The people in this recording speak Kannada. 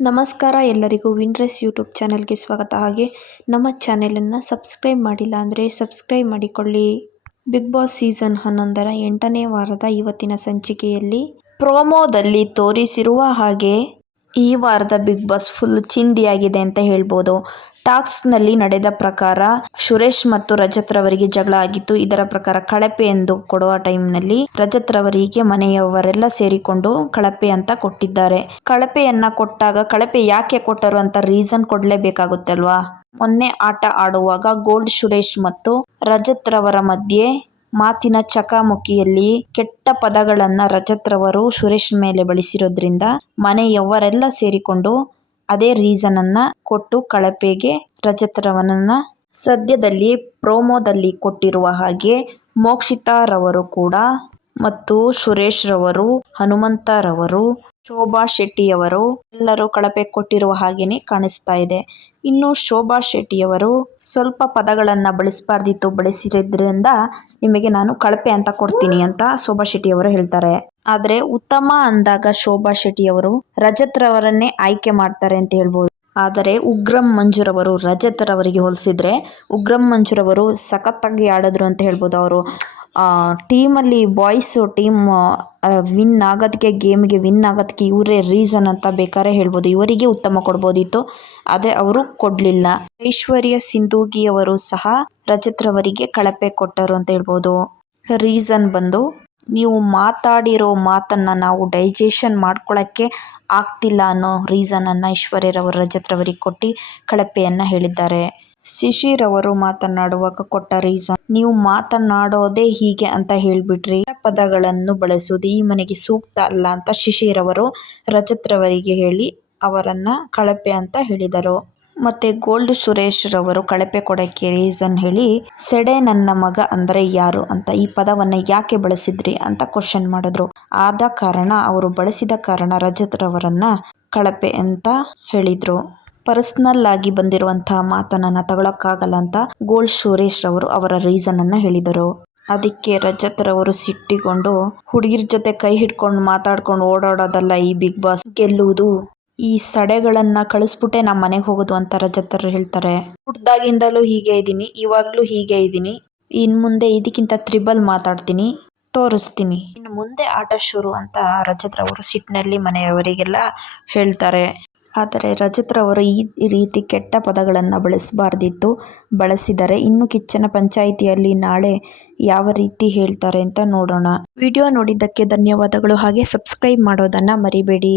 ನಮಸ್ಕಾರ ಎಲ್ಲರಿಗೂ ವಿನ್ರೆಸ್ ಯೂಟ್ಯೂಬ್ ಚಾನೆಲ್ಗೆ ಸ್ವಾಗತ. ಹಾಗೆ ನಮ್ಮ ಚಾನೆಲನ್ನು ಸಬ್ಸ್ಕ್ರೈಬ್ ಮಾಡಿಲ್ಲ ಅಂದರೆ ಸಬ್ಸ್ಕ್ರೈಬ್ ಮಾಡಿಕೊಳ್ಳಿ. ಬಿಗ್ ಬಾಸ್ ಸೀಸನ್ 11ರ 8ನೇ ವಾರದ ಇವತ್ತಿನ ಸಂಚಿಕೆಯಲ್ಲಿ ಪ್ರೋಮೋದಲ್ಲಿ ತೋರಿಸಿರುವ ಹಾಗೆ ಈ ವಾರದ ಬಿಗ್ ಬಾಸ್ ಫುಲ್ ಚಿಂದಿಯಾಗಿದೆ ಅಂತ ಹೇಳ್ಬೋದು. ಟಾಸ್ಕ್ನಲ್ಲಿ ನಡೆದ ಪ್ರಕಾರ ಸುರೇಶ್ ಮತ್ತು ರಜತ್ ರವರಿಗೆ ಜಗಳ ಆಗಿತ್ತು. ಇದರ ಪ್ರಕಾರ ಕಳಪೆ ಎಂದು ಕೊಡುವ ಟೈಮ್ನಲ್ಲಿ ರಜತ್ ರವರಿಗೆ ಮನೆಯವರೆಲ್ಲ ಸೇರಿಕೊಂಡು ಕಳಪೆ ಅಂತ ಕೊಟ್ಟಿದ್ದಾರೆ. ಕಳಪೆಯನ್ನ ಕೊಟ್ಟಾಗ ಕಳಪೆ ಯಾಕೆ ಕೊಟ್ಟರು ಅಂತ ರೀಸನ್ ಕೊಡ್ಲೇಬೇಕಾಗುತ್ತೆ ಅಲ್ವಾ. ಮೊನ್ನೆ ಆಟ ಆಡುವಾಗ ಗೋಲ್ಡ್ ಸುರೇಶ್ ಮತ್ತು ರಜತ್ ರವರ ಮಧ್ಯೆ ಮಾತಿನ ಚಕಮಕಿಯಲ್ಲಿ ಕೆಟ್ಟ ಪದಗಳನ್ನ ರಜತ್ ರವರು ಸುರೇಶ್ ಮೇಲೆ ಬಳಸಿರೋದ್ರಿಂದ ಮನೆಯವರೆಲ್ಲ ಸೇರಿಕೊಂಡು ಅದೇ ರೀಸನ್ ಅನ್ನ ಕೊಟ್ಟು ಕಳಪೆಗೆ ರಜತ್ ರವರನ್ನ ಸದ್ಯದಲ್ಲಿ ಪ್ರೋಮೋದಲ್ಲಿ ಕೊಟ್ಟಿರುವ ಹಾಗೆ ಮೋಕ್ಷಿತಾ ರವರು ಕೂಡ ಮತ್ತು ಸುರೇಶ್ ರವರು, ಹನುಮಂತ ರವರು, ಶೋಭಾ ಶೆಟ್ಟಿಯವರು ಎಲ್ಲರೂ ಕಳಪೆ ಕೊಟ್ಟಿರುವ ಹಾಗೇನೆ ಕಾಣಿಸ್ತಾ ಇದೆ. ಇನ್ನು ಶೋಭಾ ಶೆಟ್ಟಿಯವರು ಸ್ವಲ್ಪ ಪದಗಳನ್ನ ಬಳಸಬಾರ್ದಿತ್ತು, ಬಳಸಿರೋದ್ರಿಂದ ನಿಮಗೆ ನಾನು ಕಳಪೆ ಅಂತ ಕೊಡ್ತೀನಿ ಅಂತ ಶೋಭಾ ಶೆಟ್ಟಿಯವರು ಹೇಳ್ತಾರೆ. ಆದ್ರೆ ಉತ್ತಮ ಅಂದಾಗ ಶೋಭಾ ಶೆಟ್ಟಿಯವರು ರಜತ್ ರವರನ್ನೇ ಆಯ್ಕೆ ಮಾಡ್ತಾರೆ ಅಂತ ಹೇಳ್ಬೋದು. ಆದರೆ ಉಗ್ರಂ ಮಂಜುರವರು ರಜತ್ ರವರಿಗೆ ಹೋಲಿಸಿದ್ರೆ ಉಗ್ರಂ ಮಂಜುರವರು ಸಖತ್ತಾಗಿ ಆಡಿದ್ರು ಅಂತ ಹೇಳ್ಬೋದು. ಅವರು ಟೀಮಲ್ಲಿ ಬಾಯ್ಸ್ ಟೀಮ್ ವಿನ್ ಆಗೋದಕ್ಕೆ, ಗೇಮ್ಗೆ ವಿನ್ ಆಗೋದಕ್ಕೆ ಇವರೇ ರೀಸನ್ ಅಂತ ಬೇಕಾದ್ರೆ ಹೇಳ್ಬೋದು. ಇವರಿಗೆ ಉತ್ತಮ ಕೊಡ್ಬೋದಿತ್ತು, ಆದರೆ ಅವರು ಕೊಡಲಿಲ್ಲ. ಐಶ್ವರ್ಯ ಸಿಂಧೂಗಿಯವರು ಸಹ ರಜತ್ ರವರಿಗೆ ಕಳಪೆ ಕೊಟ್ಟರು ಅಂತ ಹೇಳ್ಬೋದು. ರೀಸನ್ ಬಂದು ನೀವು ಮಾತಾಡಿರೋ ಮಾತನ್ನ ನಾವು ಡೈಜೆಷನ್ ಮಾಡ್ಕೊಳ್ಳೋಕ್ಕೆ ಆಗ್ತಿಲ್ಲ ಅನ್ನೋ ರೀಸನನ್ನು ಐಶ್ವರ್ಯರವರು ರಜತ್ ರವರಿಗೆ ಕೊಟ್ಟು ಕಳಪೆಯನ್ನ ಹೇಳಿದ್ದಾರೆ. ಶಿಶಿರವರು ಮಾತನಾಡುವಾಗ ಕೊಟ್ಟ ರೀಸನ್, ನೀವು ಮಾತನಾಡೋದೇ ಹೀಗೆ ಅಂತ ಹೇಳ್ಬಿಟ್ರಿ, ಪದಗಳನ್ನು ಬಳಸುವುದು ಈ ಮನೆಗೆ ಸೂಕ್ತ ಅಲ್ಲ ಅಂತ ಶಿಶಿರವರು ರಜತ್ ರವರಿಗೆ ಹೇಳಿ ಅವರನ್ನ ಕಳಪೆ ಅಂತ ಹೇಳಿದರು. ಮತ್ತೆ ಗೋಲ್ಡ್ ಸುರೇಶ್ ರವರು ಕಳಪೆ ಕೊಡಕ್ಕೆ ರೀಸನ್ ಹೇಳಿ, ಸೆಡೆ ನನ್ನ ಮಗ ಅಂದ್ರೆ ಯಾರು ಅಂತ ಈ ಪದವನ್ನ ಯಾಕೆ ಬಳಸಿದ್ರಿ ಅಂತ ಕ್ವಶನ್ ಮಾಡಿದ್ರು. ಆದ ಕಾರಣ ಅವರು ಬಳಸಿದ ಕಾರಣ ರಜತ್ ರವರನ್ನ ಕಳಪೆ ಅಂತ ಹೇಳಿದ್ರು. ಪರ್ಸನಲ್ ಆಗಿ ಬಂದಿರುವಂತಹ ಮಾತನ್ನ ತಗೊಳಕ್ಕಾಗಲ್ಲ ಅಂತ ಗೋಲ್ಡ್ ಸುರೇಶ್ ರವರು ಅವರ ರೀಸನ್ ಅನ್ನ ಹೇಳಿದರು. ಅದಕ್ಕೆ ರಜತ್ ರವರು ಸಿಟ್ಟಿಗೊಂಡು, ಹುಡುಗಿರ ಜೊತೆ ಕೈ ಹಿಡ್ಕೊಂಡು ಮಾತಾಡ್ಕೊಂಡು ಓಡಾಡೋದಲ್ಲ ಈ ಬಿಗ್ ಬಾಸ್ ಗೆಲ್ಲುವುದು, ಈ ಸಡೆಗಳನ್ನ ಕಳಿಸ್ಬಿಟ್ಟೆ ನಮ್ಮ ಮನೆಗೆ ಹೋಗೋದು ಅಂತ ರಜತ್ ಅವರು ಹೇಳ್ತಾರೆ. ಹುಟ್ದಾಗಿಂದಲೂ ಹೀಗೆ ಇದ್ದೀನಿ, ಇವಾಗ್ಲೂ ಹೀಗೆ ಇದ್ದೀನಿ, ಇನ್ ಮುಂದೆ ಇದಕ್ಕಿಂತ ತ್ರಿಬಲ್ ಮಾತಾಡ್ತೀನಿ, ತೋರಿಸ್ತೀನಿ, ಇನ್ನು ಮುಂದೆ ಆಟ ಶುರು ಅಂತ ರಜತ್ ರವರು ಸಿಟ್ಟಿನಲ್ಲಿ ಮನೆಯವರಿಗೆಲ್ಲ ಹೇಳ್ತಾರೆ. ಆದರೆ ರಜತ್ ರವರು ಈ ರೀತಿ ಕೆಟ್ಟ ಪದಗಳನ್ನು ಬಳಸಬಾರ್ದಿತ್ತು, ಬಳಸಿದರೆ ಇನ್ನು ಕಿಚ್ಚನ ಪಂಚಾಯಿತಿಯಲ್ಲಿ ನಾಳೆ ಯಾವ ರೀತಿ ಹೇಳ್ತಾರೆ ಅಂತ ನೋಡೋಣ. ವಿಡಿಯೋ ನೋಡಿದ್ದಕ್ಕೆ ಧನ್ಯವಾದಗಳು. ಹಾಗೆ ಸಬ್ಸ್ಕ್ರೈಬ್ ಮಾಡೋದನ್ನ ಮರಿಬೇಡಿ.